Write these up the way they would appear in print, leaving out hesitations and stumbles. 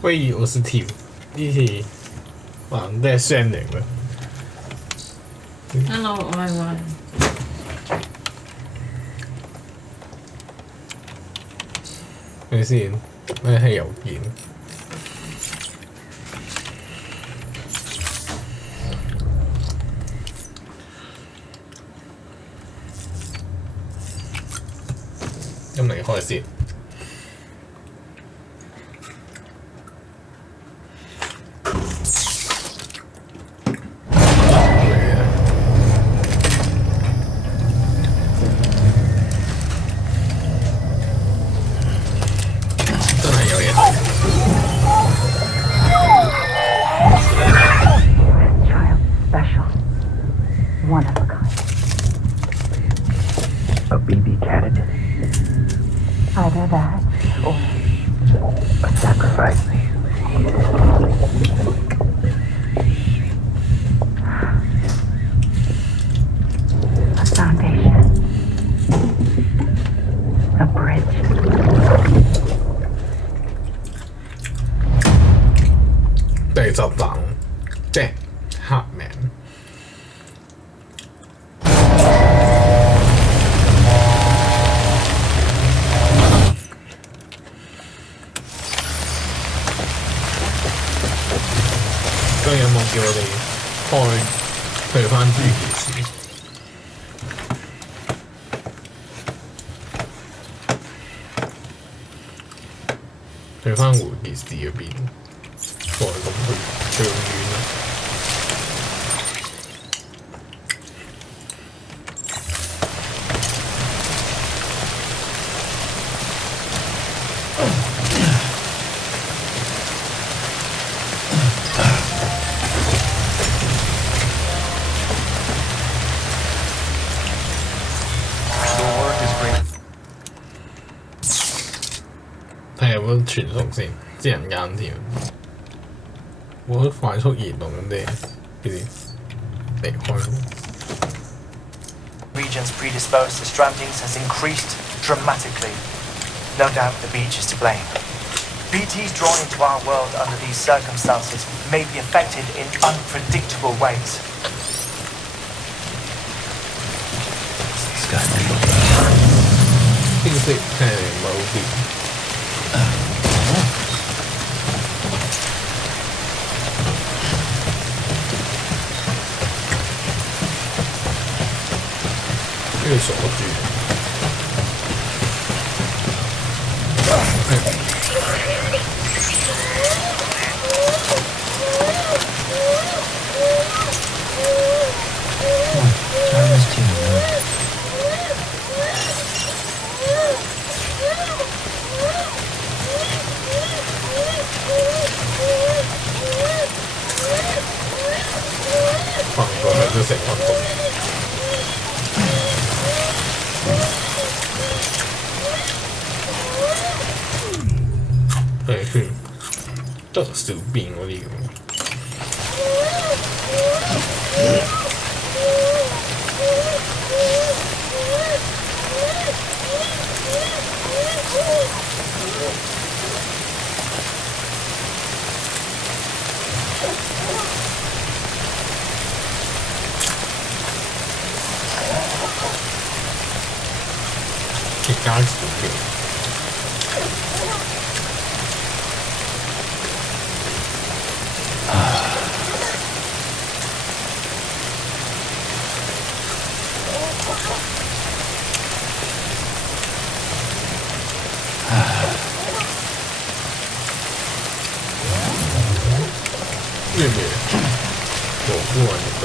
喂，我是 Tim，一起玩 Death Stranding 了。Hello，我係雲。你先，咩係郵件？咁你開先。真係有嘢睇。Child special. One of a kind. A BB candidate? Either that or A sacrifice? a foundation. A bridge. 第10集即係黑名。今日有冇叫我哋去翻呢件事？去翻會件事嗰邊，再咁去長遠啦。睇下有冇傳送先，知人間添。我都快速移動咁啲，離開。Regions predisposed to strandings has increased dramatically. No doubt the beach is to blame. BTs drawn into our world under these circumstances may be affected in unpredictable ways. Skynet. 天色聽嚟唔係好掂。跟住鎖住。China's team. 放過嚟都食放過。係，都係小變嗰啲咁。極加小變。越野，我不玩准备。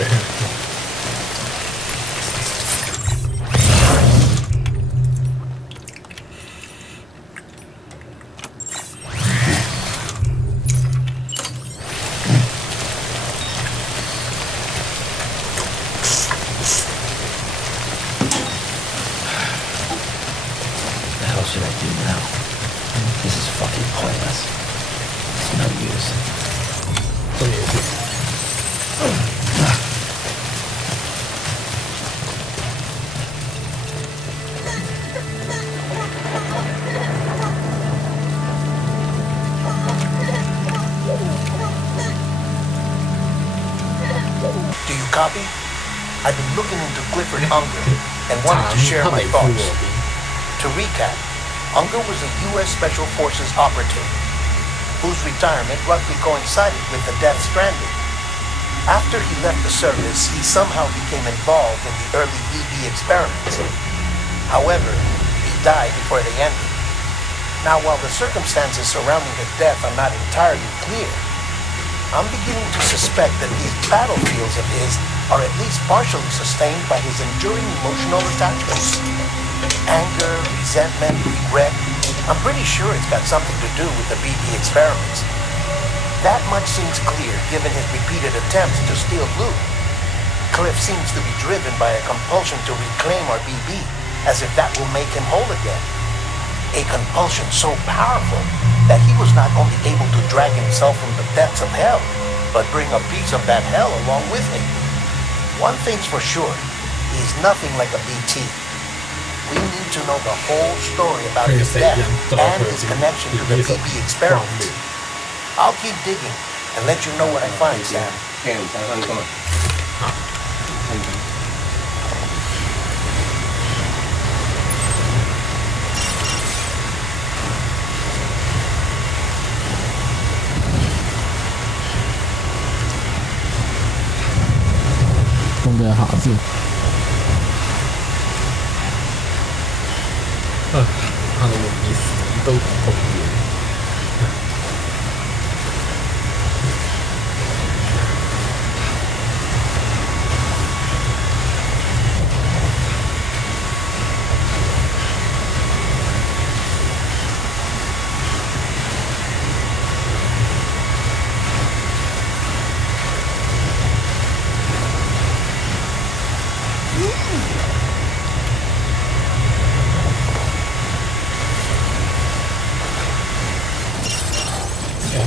What the hell should I do now? This is fucking pointless. It's no use. 真嘢先。copy? I've been looking into Clifford Unger and wanted to share ถาม my ไหนฟู thoughts. อ่ะพี่ To recap, Unger was a U.S. Special Forces operative whose retirement roughly coincided with the Death Stranding. After he left the service, he somehow became involved in the early BB experiments. However, he died before they ended. Now, while the circumstances surrounding his death are not entirely clear, I'm beginning to suspect that these battlefields of his are at least partially sustained by his enduring emotional attachments. Anger, resentment, regret. I'm pretty sure it's got something to do with the BB experiments. That much seems clear given his repeated attempts to steal Blue. Cliff seems to be driven by a compulsion to reclaim our BB, as if that will make him whole again. A compulsion so powerful that he was not only able to drag himself from the depths of hell, but bring a piece of that hell along with him. One thing's for sure, he's nothing like a BT. We need to know the whole story about his death and his connection to the BB experiments. I'll keep digging and let you know what I find, Sam. แค่ผมใช้ฟังก่อน 中间哈字，他的意思都懂了。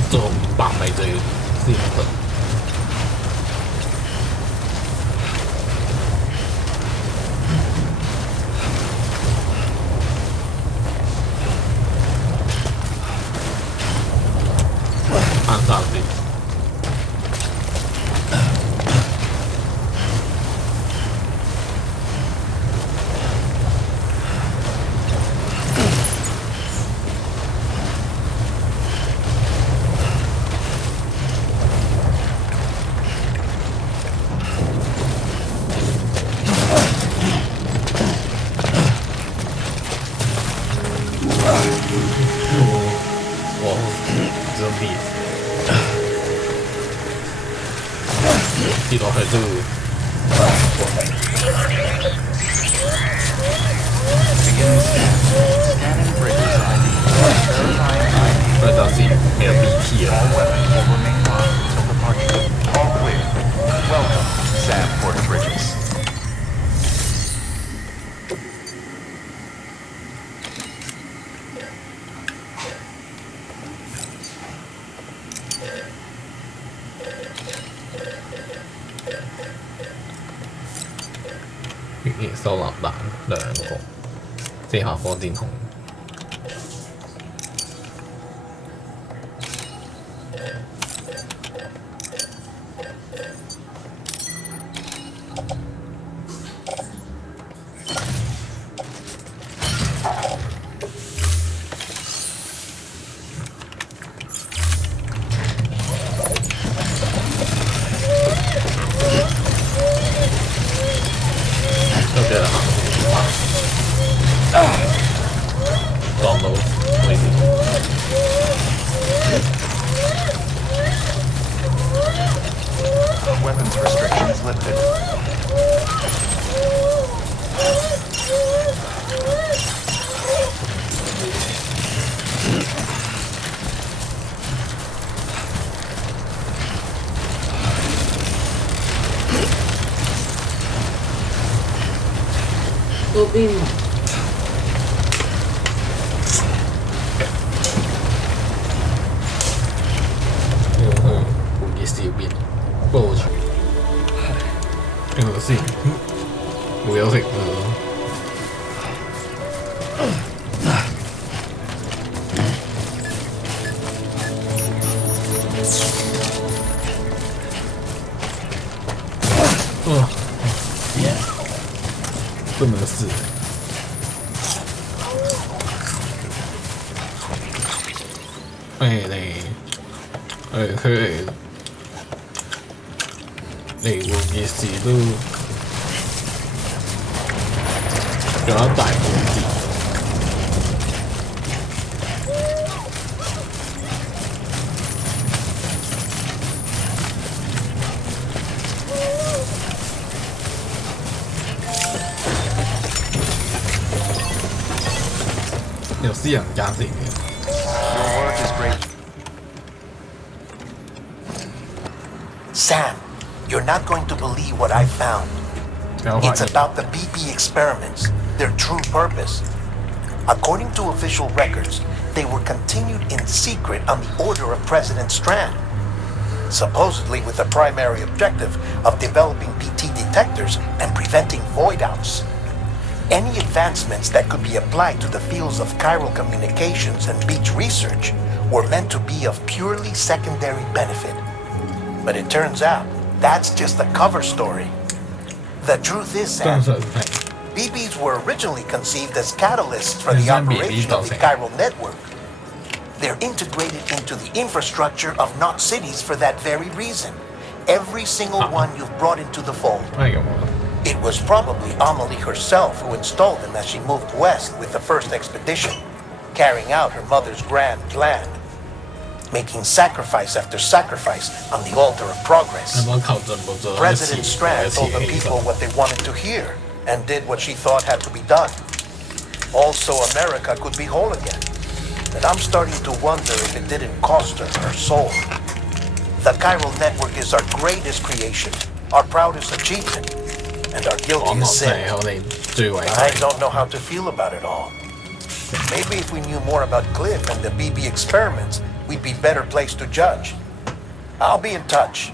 做白米就要先得。按saa先。跌落去都佢就先有 BT 啊。 Welcome, Sam Porter Bridges. Hiện sâu lập bản 兩個，地下火箭筒。撞到位置。Weapons restrictions lifted. Gobin. 要去換熱小便，不過除呢個先冇休息真的是。佢嚟換嘅事都有一大半截。有私人價值嘅。Your work is great. Sam, you're not going to believe what I found. It's about the BB experiments, their true purpose. According to official records, they were continued in secret on the order of President Strand, supposedly with the primary objective of developing BT detectors and preventing void-outs. Any advancements that could be applied to the fields of chiral communications and beach research were meant to be of purely secondary benefit. But it turns out, that's just the cover story. The truth is, Sam, BBs were originally conceived as catalysts for the operation of the chiral network. They're integrated into the infrastructure of Knot cities for that very reason. Every single one you've brought into the fold. It was probably Amelie herself who installed them as she moved west with the first expedition, carrying out her mother's grand plan, making sacrifice after sacrifice on the altar of progress. President Strand told the people what they wanted to hear and did what she thought had to be done. Also, America could be whole again. And I'm starting to wonder if it didn't cost her her soul. The chiral network is our greatest creation, our proudest achievement, and our guiltiest sin. I don't know how to feel about it all. Maybe if we knew more about Cliff and the BB experiments, we'd be better placed to judge. I'll be in touch.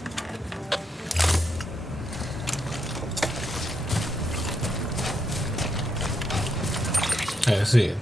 I see.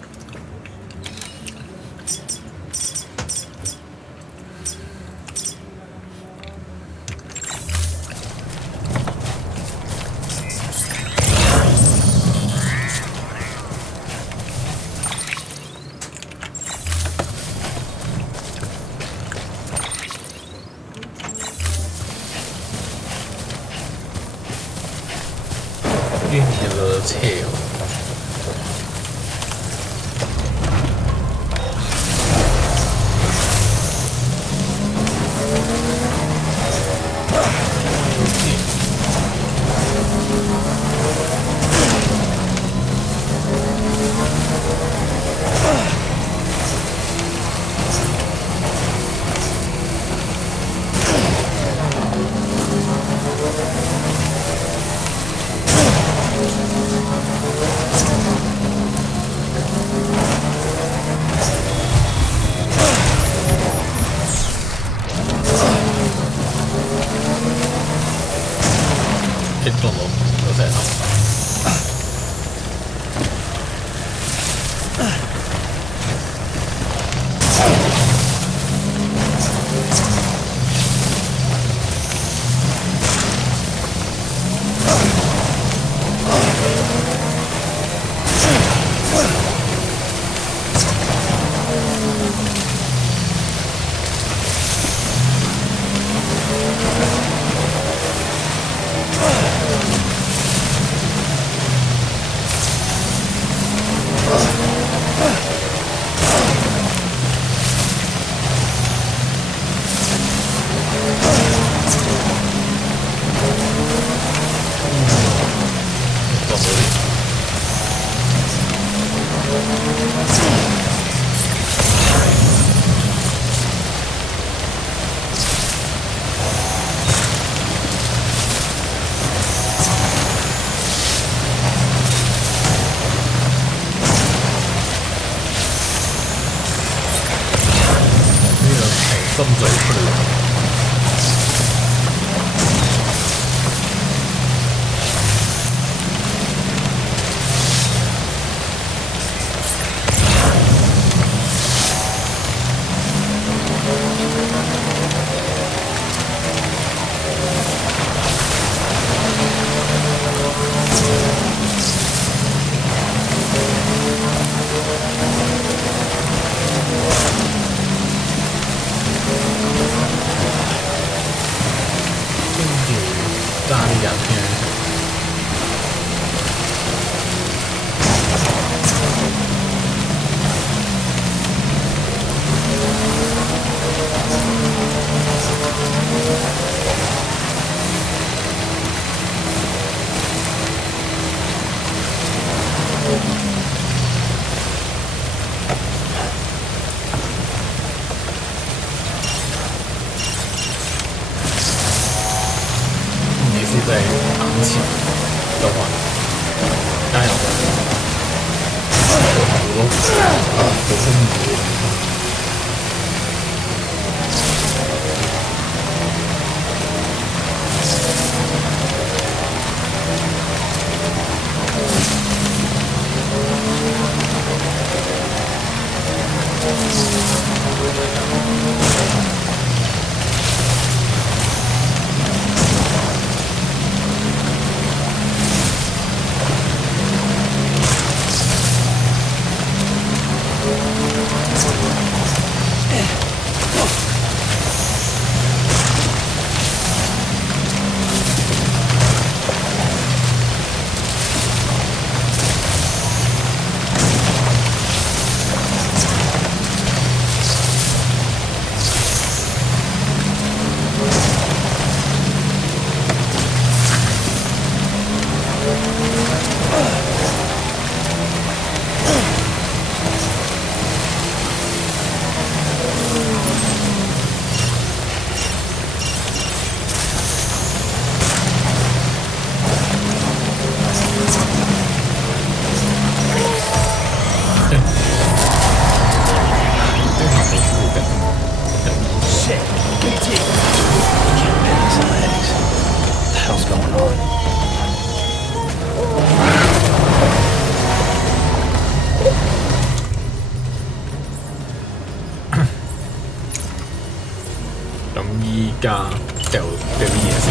前嘅話，加油！好空無。依家掉啲嘢先。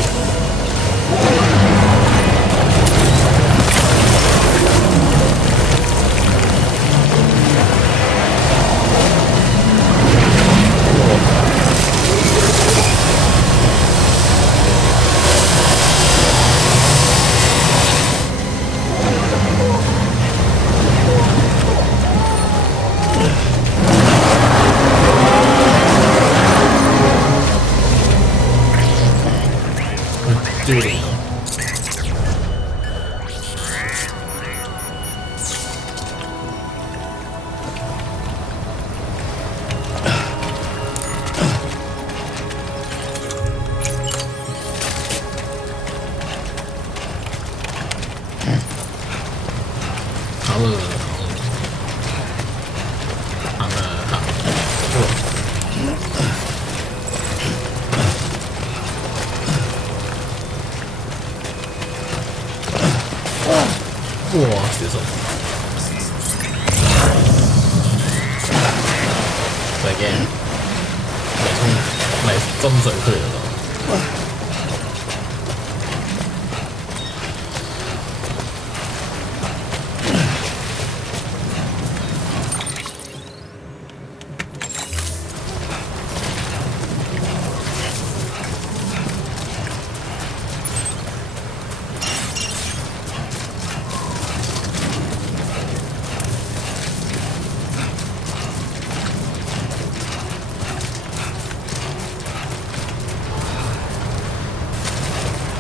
哇！小心，唔使驚，咪斟水區嗰度。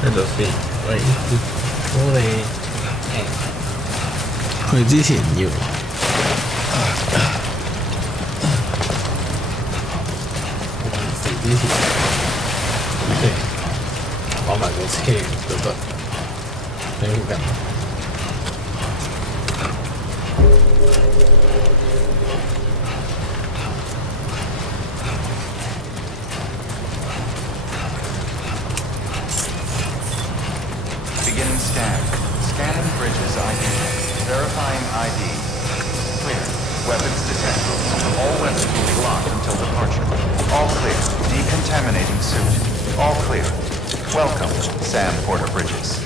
喺度先，喂，我哋去之前要食之前，即係攞埋個車都得喺附近。Beginning scan. Scanning bridges ID. Verifying ID. Clear. Weapons detected. All weapons will be locked until departure. All clear. Decontaminating suit. All clear. Welcome, Sam Porter Bridges.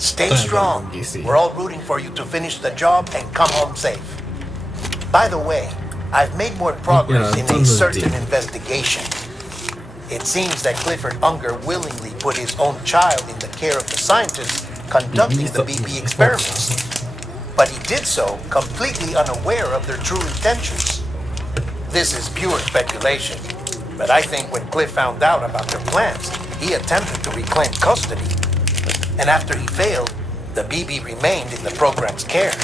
Stay strong. We're all rooting for you to finish the job and come home safe. By the way, I've made more progress in a certain investigation. It seems that Clifford Unger willingly put his own child in the care of the scientists conducting the BP experiments. But he did so completely unaware of their true intentions. This is pure speculation, but I think when Cliff found out about their plans, he attempted to reclaim custody. And after he failed, the BB remained in the program's care.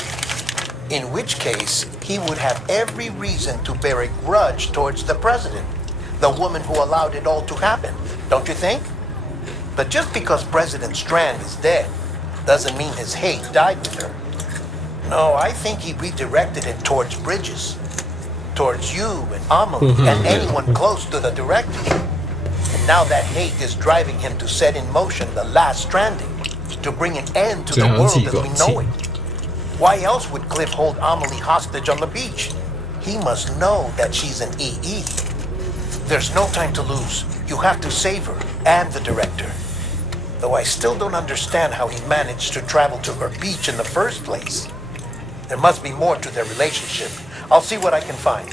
In which case, he would have every reason to bear a grudge towards the president, the woman who allowed it all to happen, don't you think? But just because President Strand is dead, doesn't mean his hate died with her. No, I think he redirected it towards Bridges, towards you and Amelie and anyone close to the director. And now that hate is driving him to set in motion the last stranding, to bring an end to the world as we know it. Why else would Cliff hold Amelie hostage on the beach? He must know that she's an EE. There's no time to lose. You have to save her and the director. Though I still don't understand how he managed to travel to her beach in the first place. There must be more to their relationship. I'll see what I can find.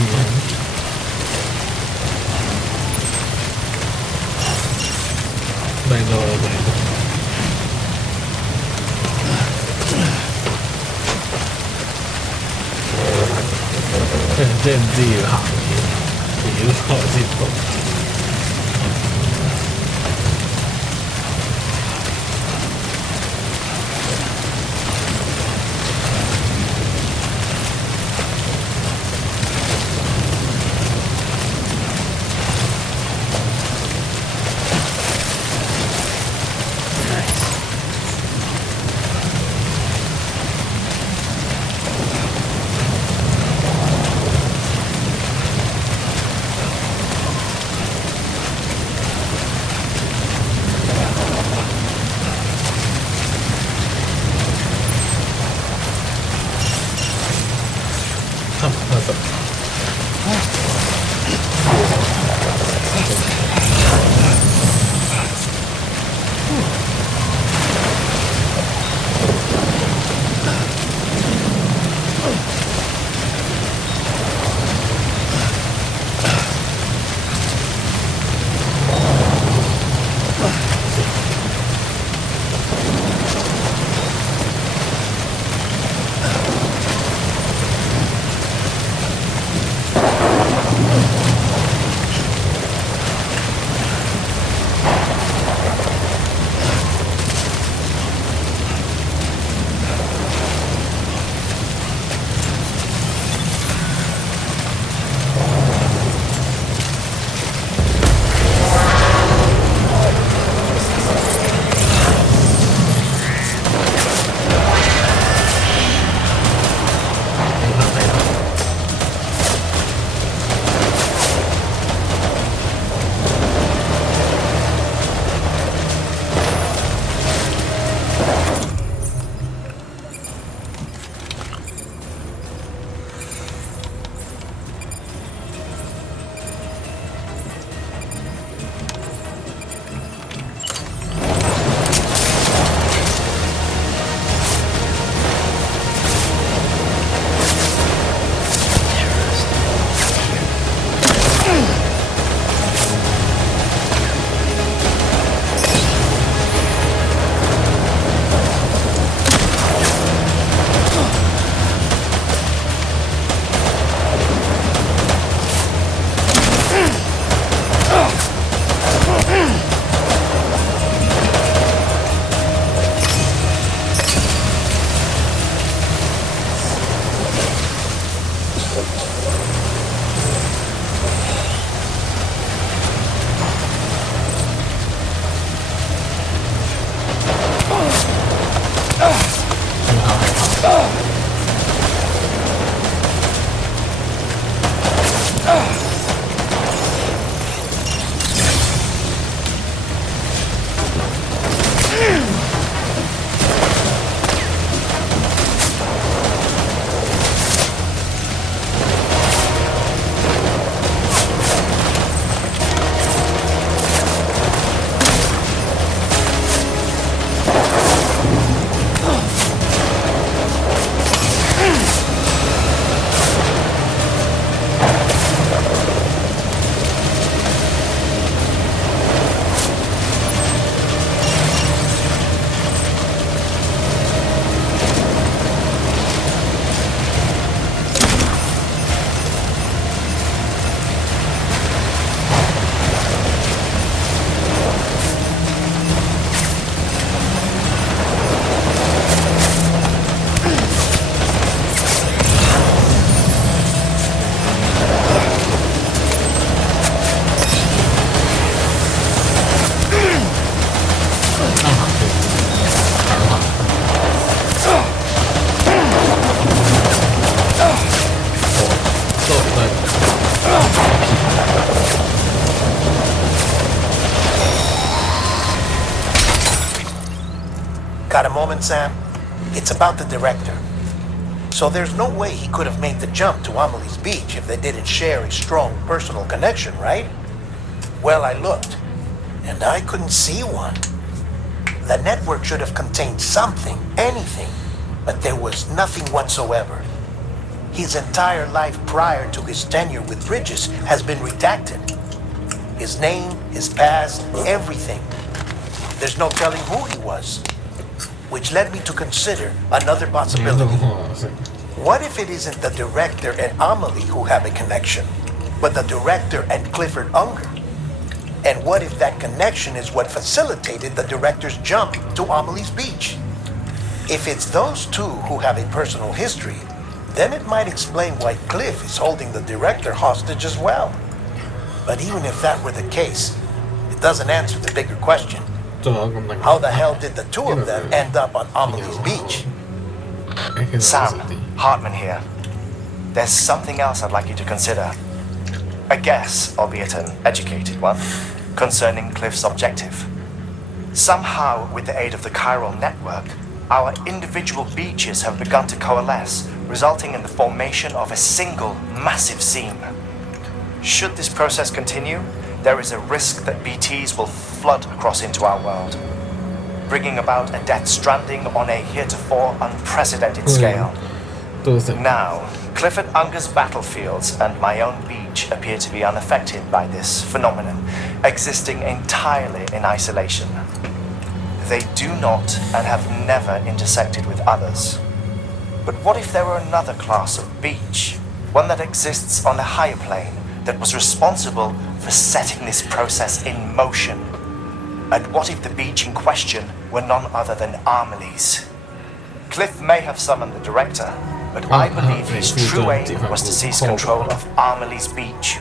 ทีไดโนไปเป็นเจนจีหางสีลูกศรสิบตกทำมาสักGot a moment, Sam? It's about the director. So there's no way he could have made the jump to Amelie's Beach if they didn't share a strong personal connection, right? Well, I looked, and I couldn't see one. The network should have contained something, anything, but there was nothing whatsoever. His entire life prior to his tenure with Bridges has been redacted. His name, his past, everything. There's no telling who he was. Which led me to consider another ไม่ต้อง possibility. ห่อสิ What if it isn't the director and Amelie who have a connection, but the director and Clifford Unger? And what if that connection is what facilitated the director's jump to Amelie's beach? If it's those two who have a personal history, then it might explain why Cliff is holding the director hostage as well. But even if that were the case, it doesn't answer the bigger question. จอากำลัง How the hell did the two of them end up on Amelie's beach? ไอ้คือ Sam, สติ Hartman here. There's something else I'd like you to consider. A guess, albeit an educated one, concerning Cliff's objective. Somehow, with the aid of the chiral network, our individual beaches have begun to coalesce, resulting in the formation of a single massive seam. Should this process continue, there is a risk that BTs will flood across into our world, bringing about a death stranding on a heretofore unprecedented scale. ตัวเสร็จ Now, Clifford Unger's battlefields and my own beach appear to be unaffected by this phenomenon, existing entirely in isolation. They do not and have never intersected with others. But what if there were another class of beach, one that exists on a higher plane, that was responsible for setting this process in motion? And what if the beach in question were none other than Amelie's? Cliff may have summoned the director, but I believe his true aim was to seize control of Amelie's beach,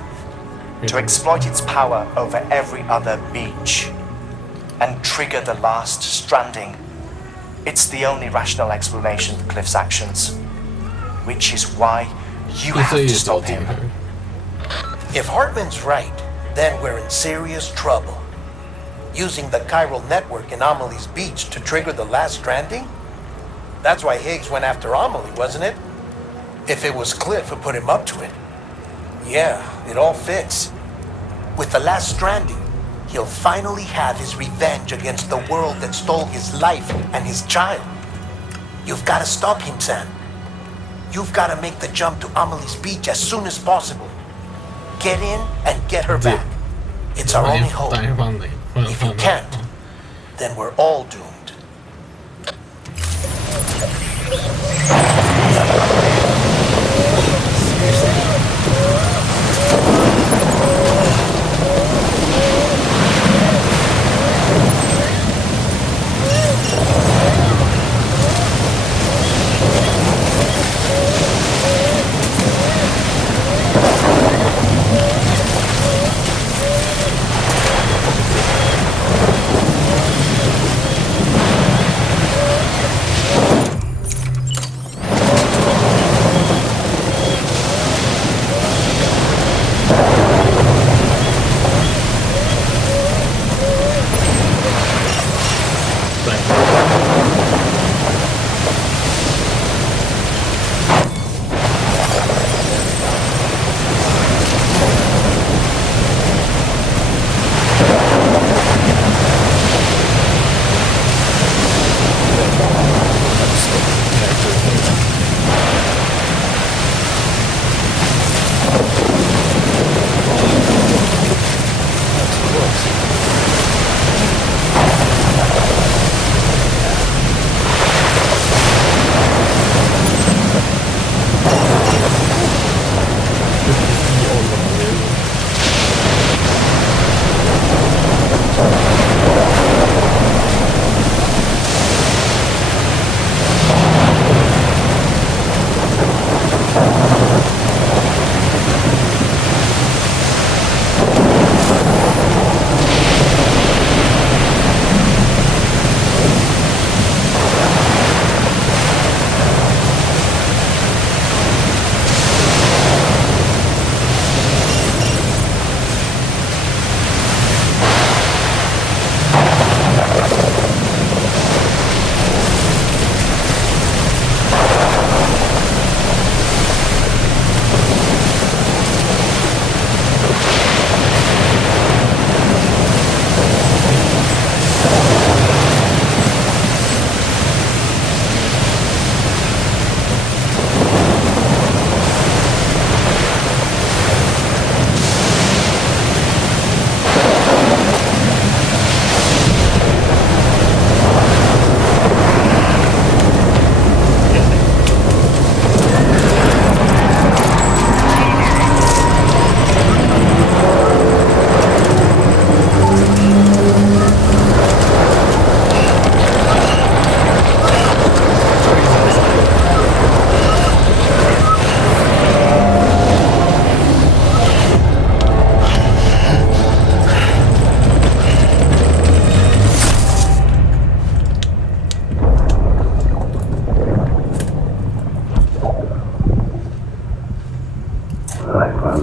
to exploit its power over every other beach, and trigger the last stranding. It's the only rational explanation for Cliff's actions, which is why you ไม่ have ใช่ to ตัว stop จริง him. เลย If Hartman's right, then we're in serious trouble. Using the chiral network in Amelie's beach to trigger the last stranding? That's why Higgs went after Amelie, wasn't it? If it was Cliff who put him up to it. Yeah, it all fits. With the last stranding, he'll finally have his revenge against the world that stole his life and his child. You've got to stop him, Sam. You've got to make the jump to Amelie's beach as soon as possible. Get in and get her back. It's our only hope. ตายให้ฟังหน่อยฟัง If ฟั you ง can't, then we're all doomed.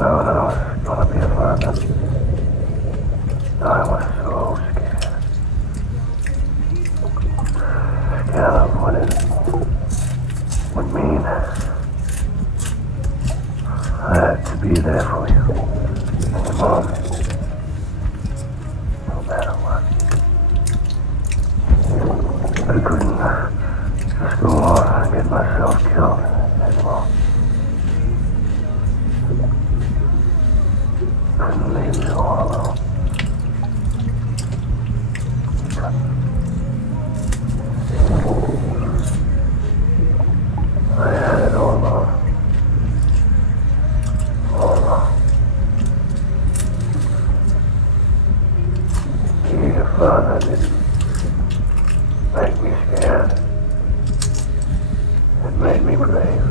No, it's gonna be fun. I was so scared. Scared of what it would mean. I had to be there for you. Mom. No matter what. I couldn't just go on and get myself killed anymore. Couldn't leave you all alone. I had it all along. All along. Your father didn't make me scared. It made me brave.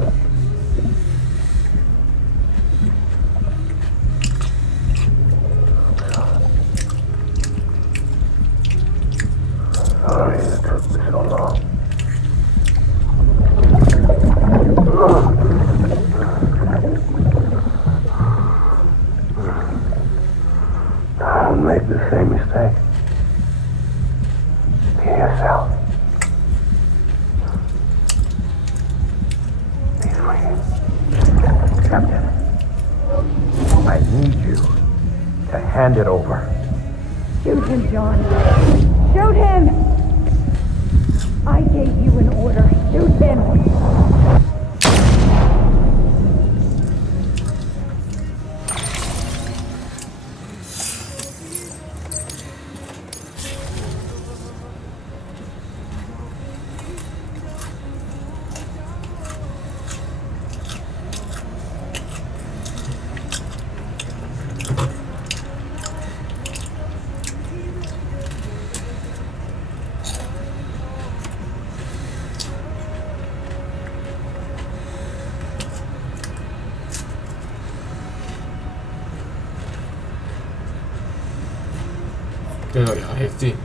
Sorry it took me so long. Don't make the same mistake. Be yourself. Be free. Captain, I need you to hand it over. Shoot him, John. Shoot him! I gave you an order. Shoot him!这个遊戲先。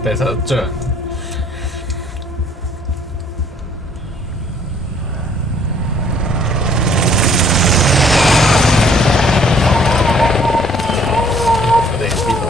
第11章。我哋邊度？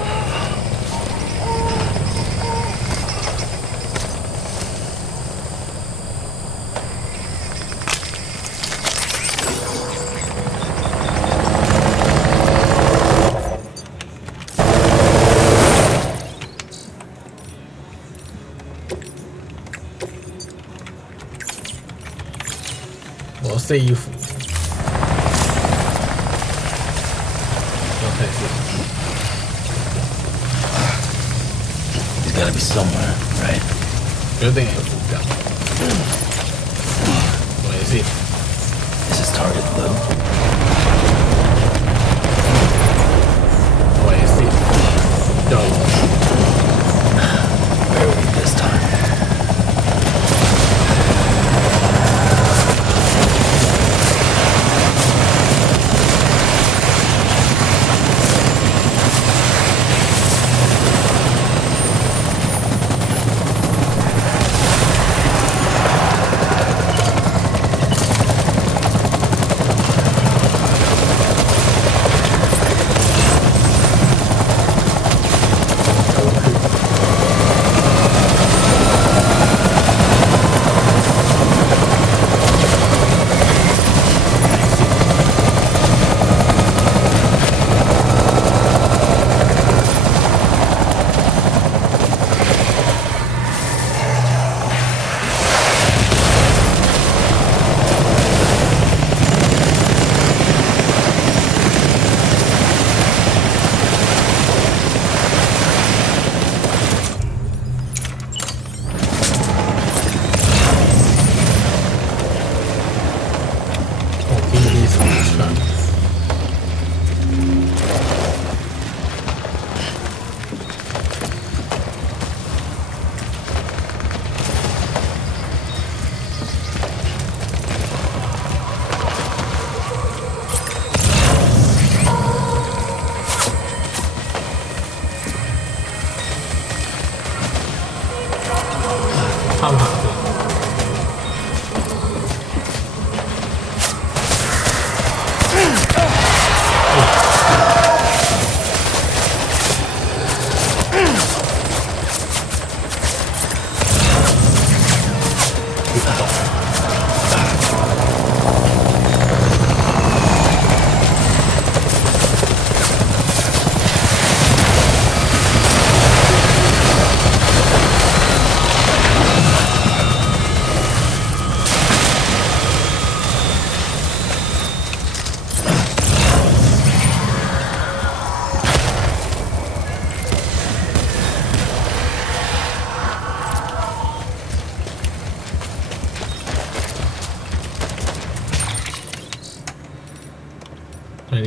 我 save。He's gotta be somewhere, right? 一定係附近。我哋先。Is his target blue? 我哋先。有。Where are we this time?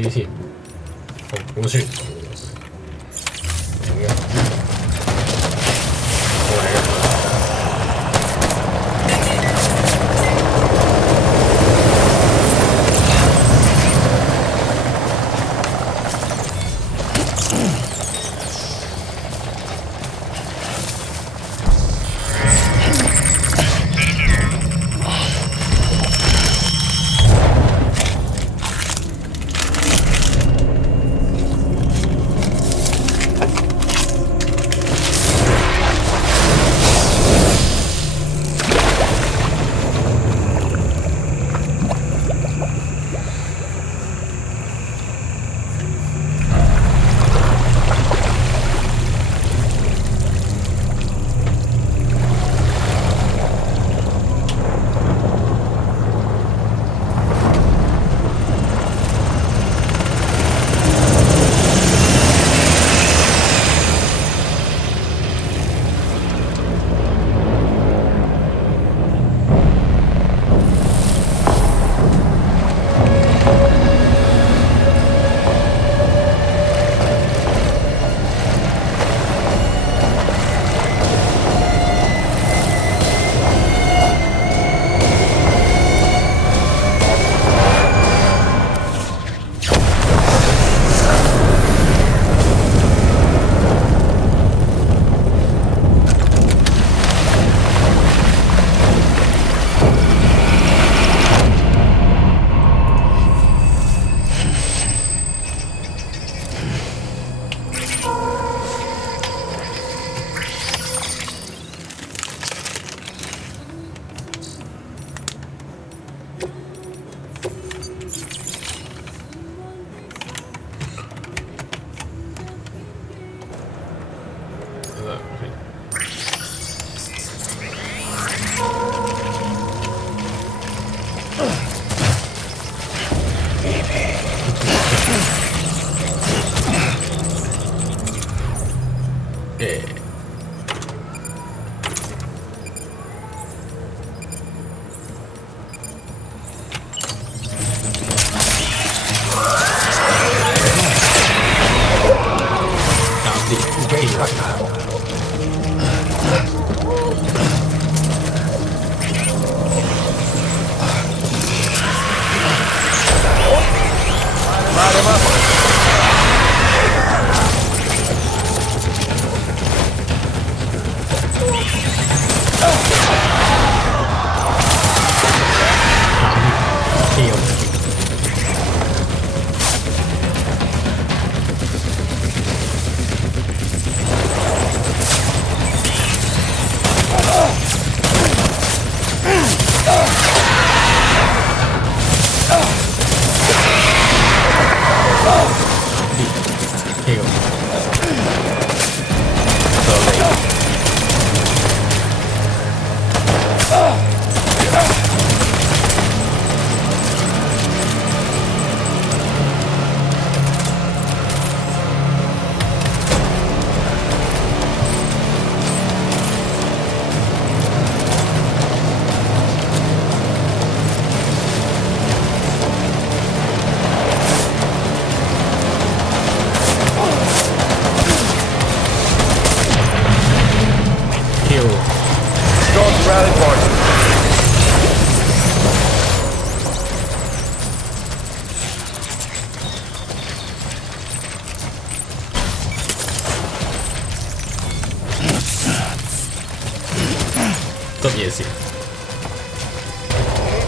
呢條好傳統嘅，嚟嘅。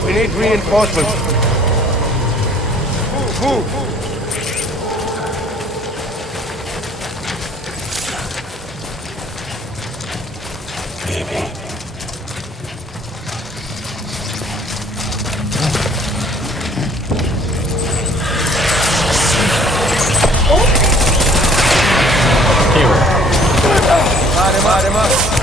We need reinforcements. Move! Light him up.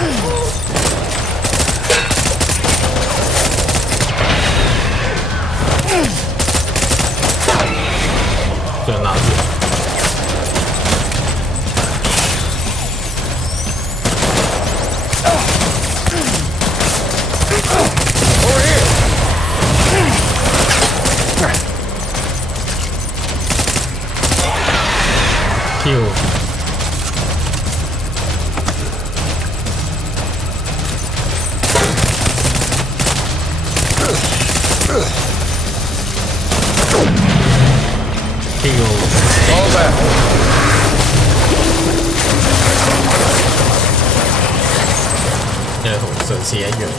คิวคิว Fall back. ผมส่วนเสียอยู่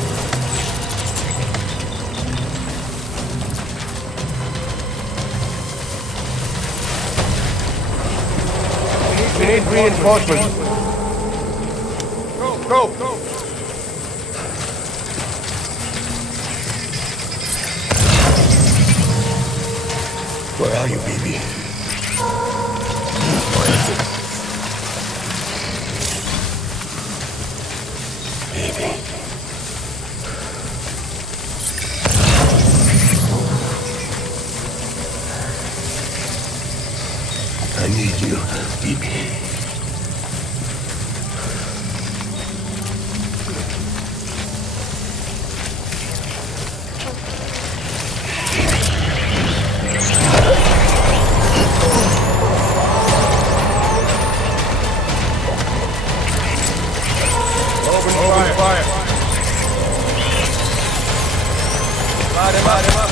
We need reinforcements. Go. Where are you, baby? Baby. I need you, baby. Open fire. Light him up.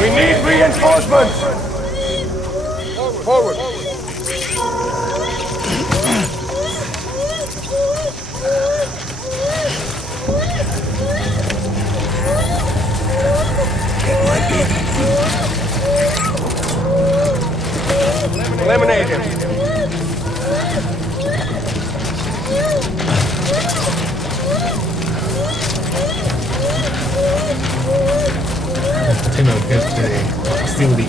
We need reinforcements! Forward! Eliminate him! Still the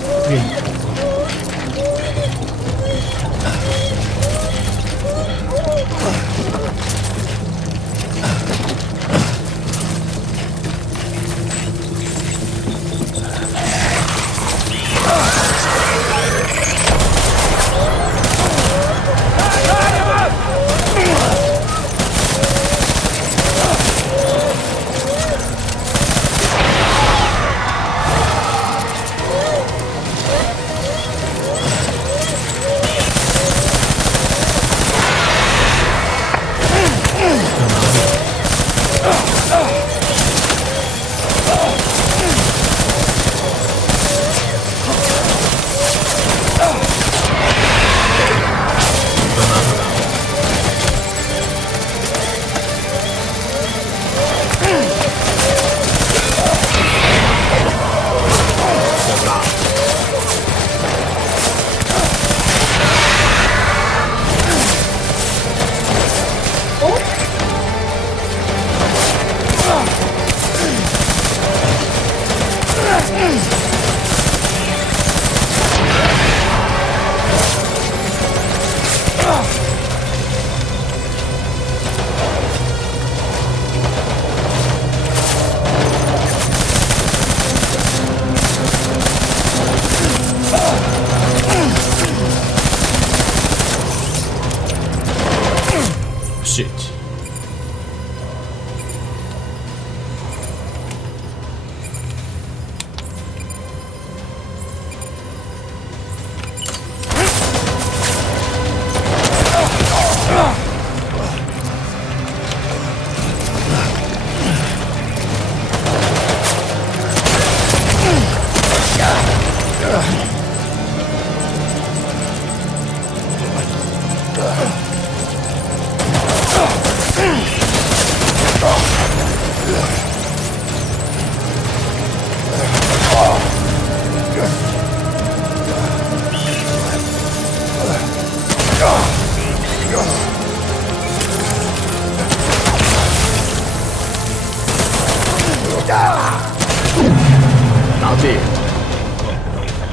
搞掂，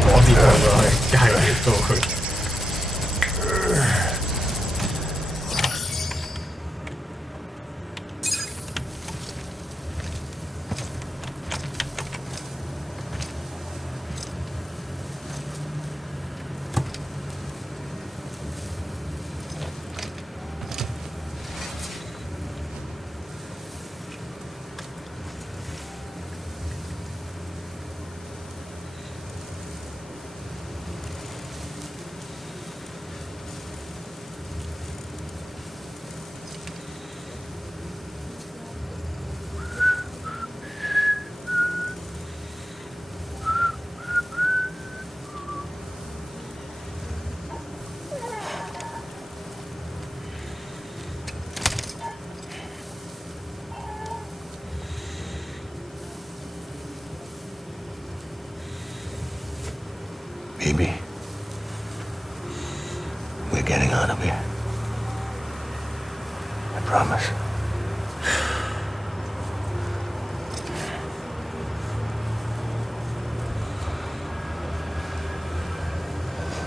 攞啲佢落去，加入到佢。Baby, we're getting out of here. I promise.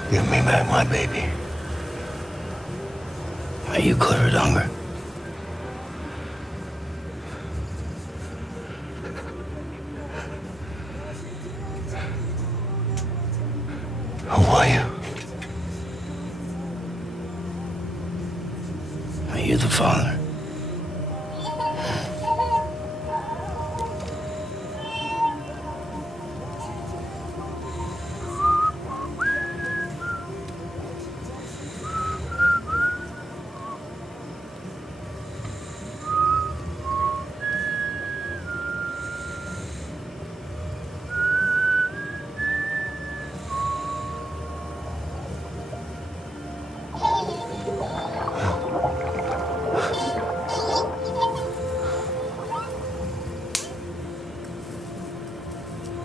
Give me back my baby. Are you cleared, Unger? Who are you? Are you the father?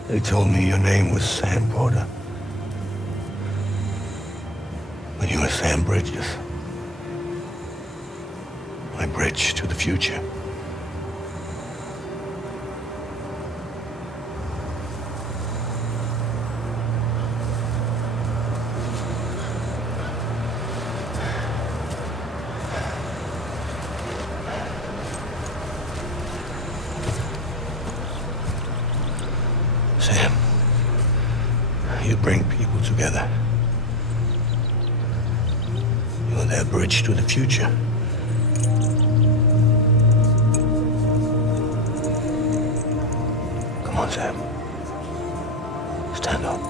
They told me your name was Sam Porter. But you were Sam Bridges. My bridge to the future. Sam, you bring people together. You're that bridge to the future. Come on, Sam. Stand up.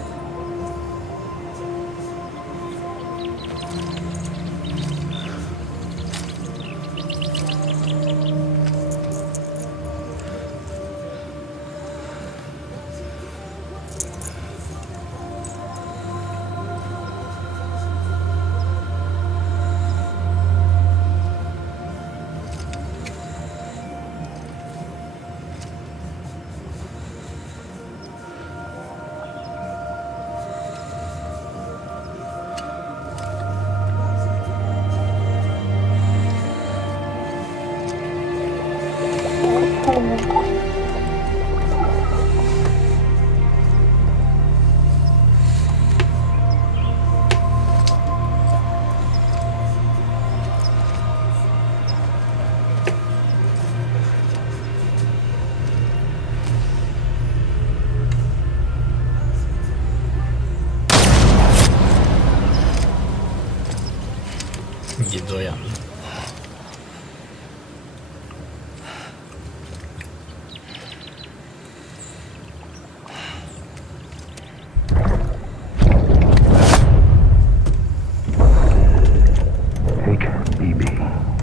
Take BB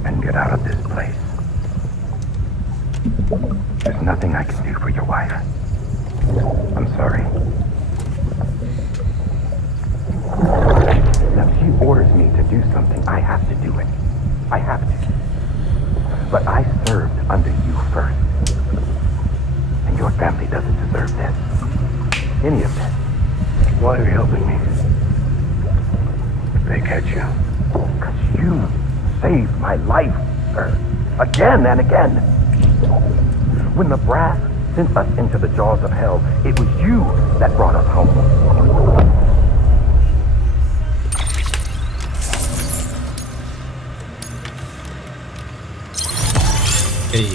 and get out of this place. There's nothing I can do for your wife. I'm sorry. Now, if she orders me to do something, I have to do it. I have to. But I served under you first. And your family doesn't deserve this. Any of this. Why are you helping me? If they catch you. Because you saved my life, sir. Again and again. When the brass sent us into the jaws of hell. It was you that brought us home. Hey.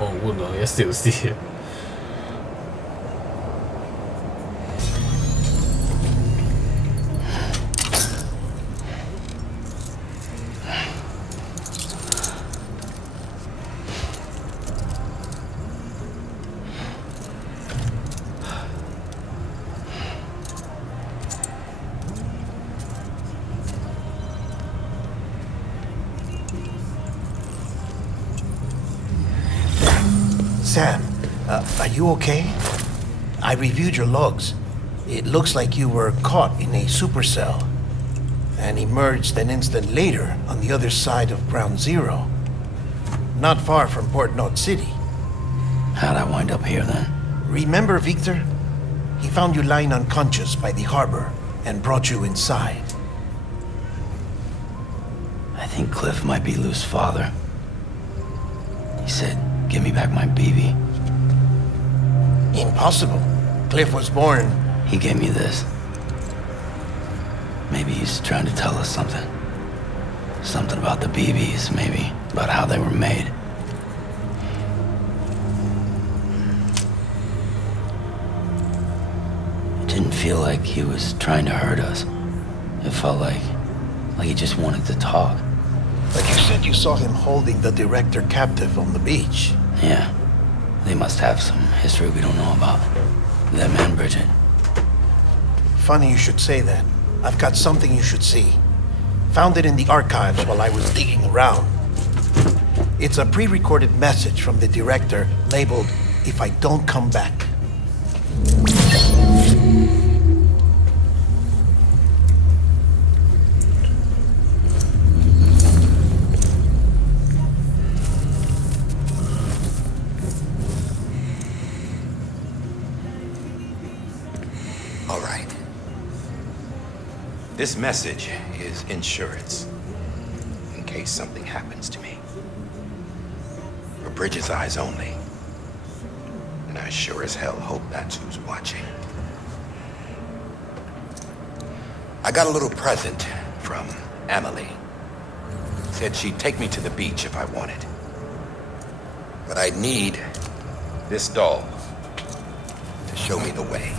Oh, good no, jeg still see it. Sam, are you okay? I reviewed your logs. It looks like you were caught in a supercell and emerged an instant later on the other side of Ground Zero. Not far from Port Knot City. How'd I wind up here then? Remember Victor? He found you lying unconscious by the harbor and brought you inside. I think Cliff might be Lou's father. He said, "Give me back my BB." Impossible. Cliff was born. He gave me this. Maybe he's trying to tell us something. Something about the BBs, maybe. About how they were made. It didn't feel like he was trying to hurt us. It felt like he just wanted to talk. But you said you saw him holding the director captive on the beach. Yeah. They must have some history we don't know about. Them and Bridget. Funny you should say that. I've got something you should see. Found it in the archives while I was digging around. It's a pre-recorded message from the director labeled, "If I don't come back." All right. This message is insurance, in case something happens to me. For Bridget's eyes only. And I sure as hell hope that's who's watching. I got a little present from Emily. Said she'd take me to the beach if I wanted. But I'd need this doll to show me the way.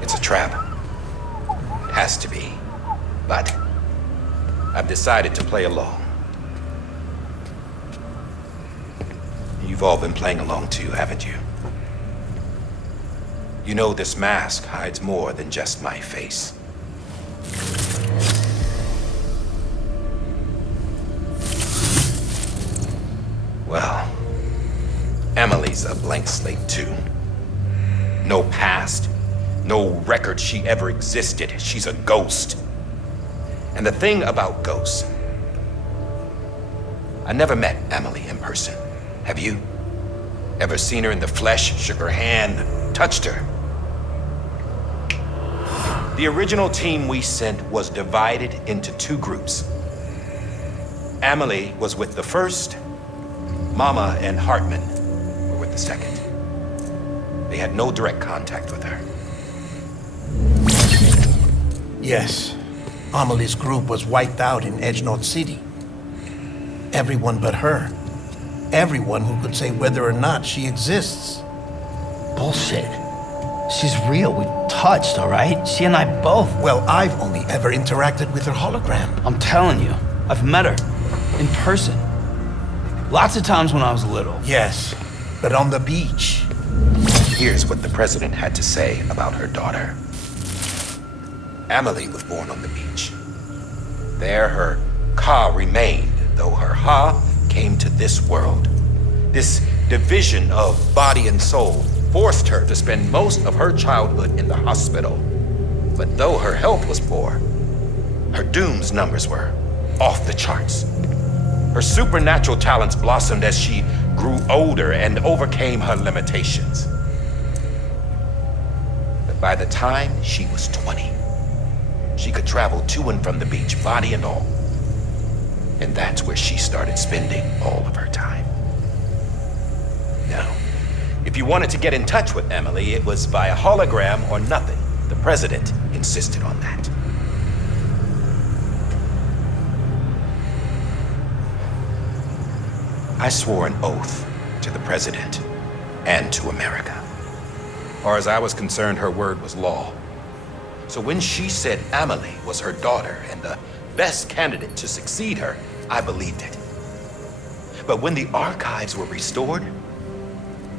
It's a trap. It has to be. But I've decided to play along. You've all been playing along too, haven't you? You know this mask hides more than just my face. Well, Emily's a blank slate too. No past, no record she ever existed. She's a ghost. And the thing about ghosts, I never met Emily in person. Have you? Ever seen her in the flesh, shook her hand, touched her? The original team we sent was divided into two groups. Emily was with the first, Mama and Hartman were with the second. They had no direct contact with her. Yes. Amelie's group was wiped out in Edge Knot City. Everyone but her. Everyone who could say whether or not she exists. Bullshit. She's real. We touched, all right? She and I both. Well, I've only ever interacted with her hologram. I'm telling you, I've met her. In person. Lots of times when I was little. Yes, but on the beach. Here's what the president had to say about her daughter. Emily was born on the beach. There her Ka remained, though her Ha came to this world. This division of body and soul forced her to spend most of her childhood in the hospital. But though her health was poor, her Doom's numbers were off the charts. Her supernatural talents blossomed as she grew older and overcame her limitations. But By the time she was 20, she could travel to and from the beach, body and all. And that's where she started spending all of her time. Now, if you wanted to get in touch with Emily, it was via hologram or nothing. The president insisted on that. I swore an oath to the president and to America. Far as I was concerned, her word was law. So when she said Amelie was her daughter and the best candidate to succeed her, I believed it. But when the archives were restored,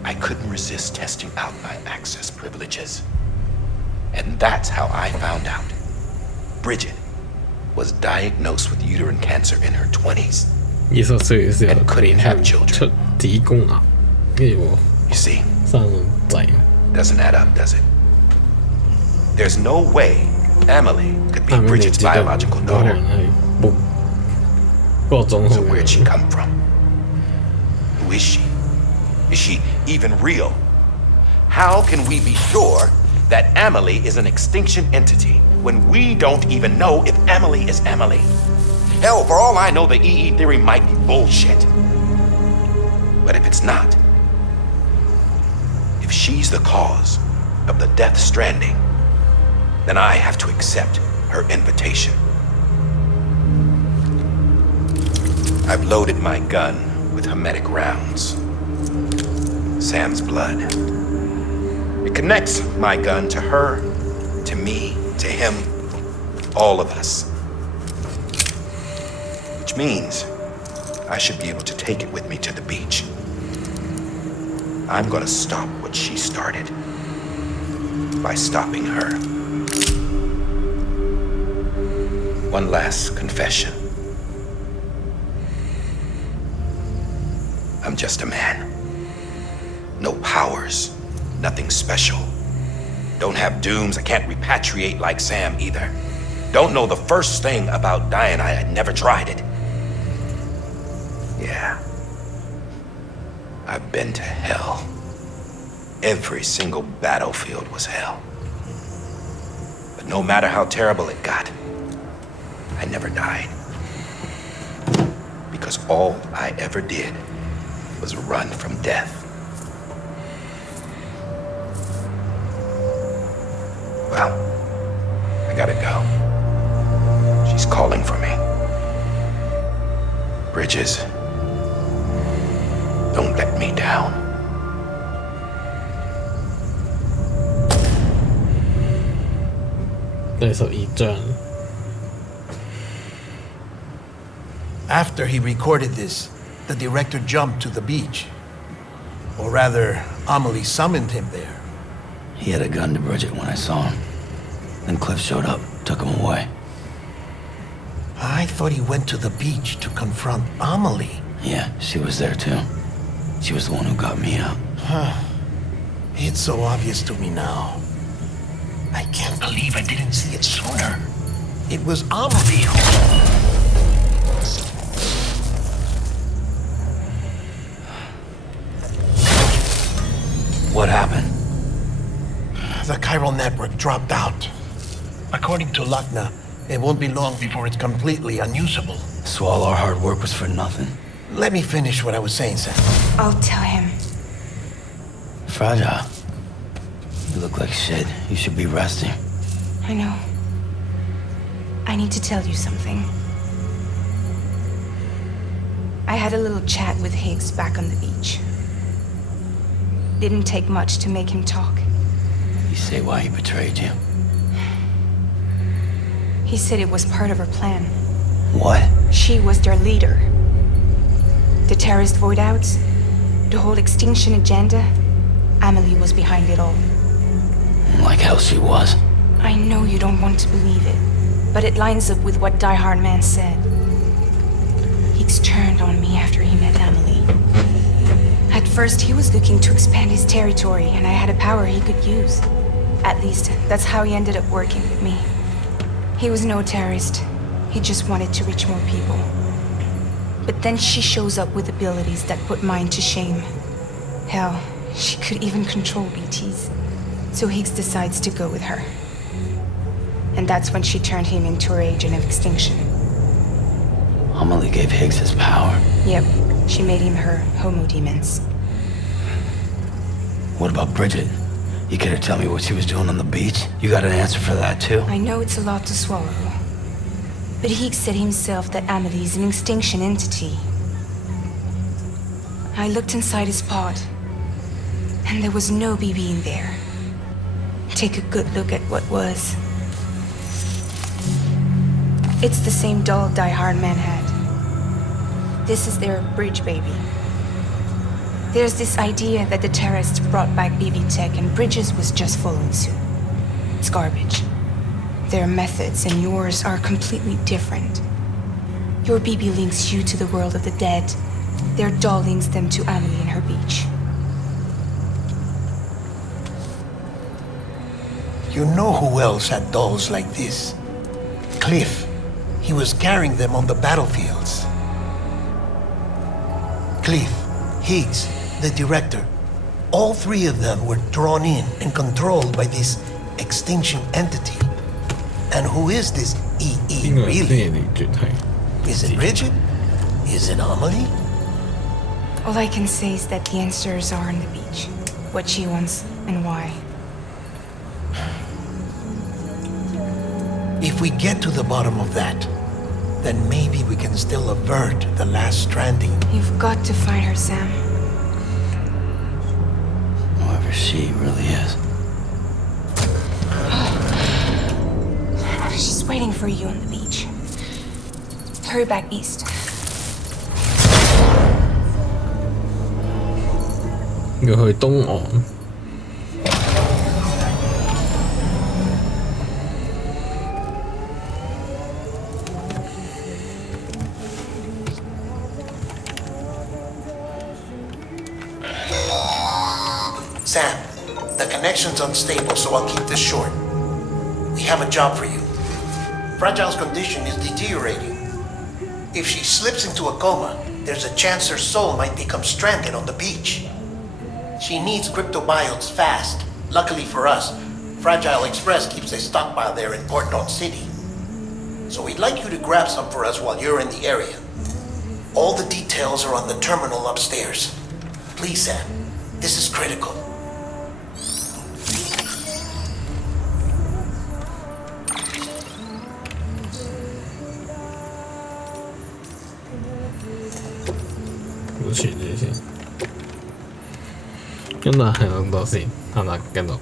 I couldn't resist testing out my access privileges. And that's how I found out. Bridget was diagnosed with uterine cancer in her 20s. 意思是 And couldn't have children. 出子宮癌，跟住 You see, 生仔。 doesn't add up, does it? There's no way Amelie could be 係咪你 Bridget's 知道 biological 可 daughter. 能係冇嗰個種 So 號 where'd she 嘅 come from? Who is she? Is she even real? How can we be sure that Amelie is an extinction entity when we don't even know if Amelie is Amelie? Hell, for all I know, the EE theory might be bullshit. But if it's not, if she's the cause of the Death Stranding, then I have to accept her invitation. I've loaded my gun with hermetic rounds. Sam's blood. It connects my gun to her, to me, to him, all of us. Which means I should be able to take it with me to the beach. I'm gonna stop what she started by stopping her. One last confession. I'm just a man. No powers, nothing special. Don't have dooms, I can't repatriate like Sam either. Don't know the first thing about dying, I never tried it. Yeah. I've been to hell. Every single battlefield was hell. But no matter how terrible it got, I never died. Because all I ever did was run from death. Well, I gotta go. She's calling for me. Bridges, don't let me down. After he recorded this, the director jumped to the beach. Or rather, Amelie summoned him there. He had a gun to Bridget when I saw him. Then Cliff showed up, took him away. I thought he went to the beach to confront Amelie. Yeah, she was there too. She was the one who got me out. It's so obvious to me now. I can't believe I didn't see it sooner. It was Amelie who... What happened? The chiral network dropped out. According to Lakhna, it won't be long before it's completely unusable. So all our hard work was for nothing? Let me finish what I was saying, Sam. I'll tell him. Fragile. You look like shit. You should be resting. I know. I need to tell you something. I had a little chat with Higgs back on the beach. Didn't take much to make him talk. You say why he betrayed you? He said it was part of her plan. What? She was their leader. The terrorist void outs, the whole extinction agenda, Amelie was behind it all. Like hell she was. I know you don't want to believe it, but it lines up with what Die Hard Man said. Higgs turned on me after he met Amelie. At first, he was looking to expand his territory, and I had a power he could use. At least, that's how he ended up working with me. He was no terrorist. He just wanted to reach more people. But then she shows up with abilities that put mine to shame. Hell, she could even control BTs. So Higgs decides to go with her. And that's when she turned him into her agent of extinction. Amelie gave Higgs his power. Yep, she made him her Homo Demens. What about Bridget? You care to tell me what she was doing on the beach? You got an answer for that, too? I know it's a lot to swallow. But Higgs said himself that Amelie is an extinction entity. I looked inside his pod, and there was no BB in there. Take a good look at what was. It's the same doll Die Hard Man had. This is their bridge baby. There's this idea that the terrorists brought back BB tech and Bridges was just following suit. It's garbage. Their methods and yours are completely different. Your BB links you to the world of the dead. Their doll links them to Amelie and her beach. You know who else had dolls like this? Cliff. He was carrying them on the battlefields. Cliff, Higgs, the director. All three of them were drawn in and controlled by this extinction entity. And who is this EE 邊個係 really? 連絕係？ Is it Bridget? Is it Amelie? All I can say is that the answers are on the beach. What she wants and why. If we get to the bottom of that, then maybe we can still avert the last stranding. You've got to find her, Sam. Whoever she really is. She's waiting for you on the beach. Hurry back east. 要去東岸。Sam, the connection's unstable, so I'll keep this short. We have a job for you. Fragile's condition is deteriorating. If she slips into a coma, there's a chance her soul might become stranded on the beach. She needs cryptobiotes fast. Luckily for us, Fragile Express keeps a stockpile there in Port Knot City. So we'd like you to grab some for us while you're in the area. All the details are on the terminal upstairs. Please, Sam, this is critical.保存住先，咁但係諗到先，係咪繼續？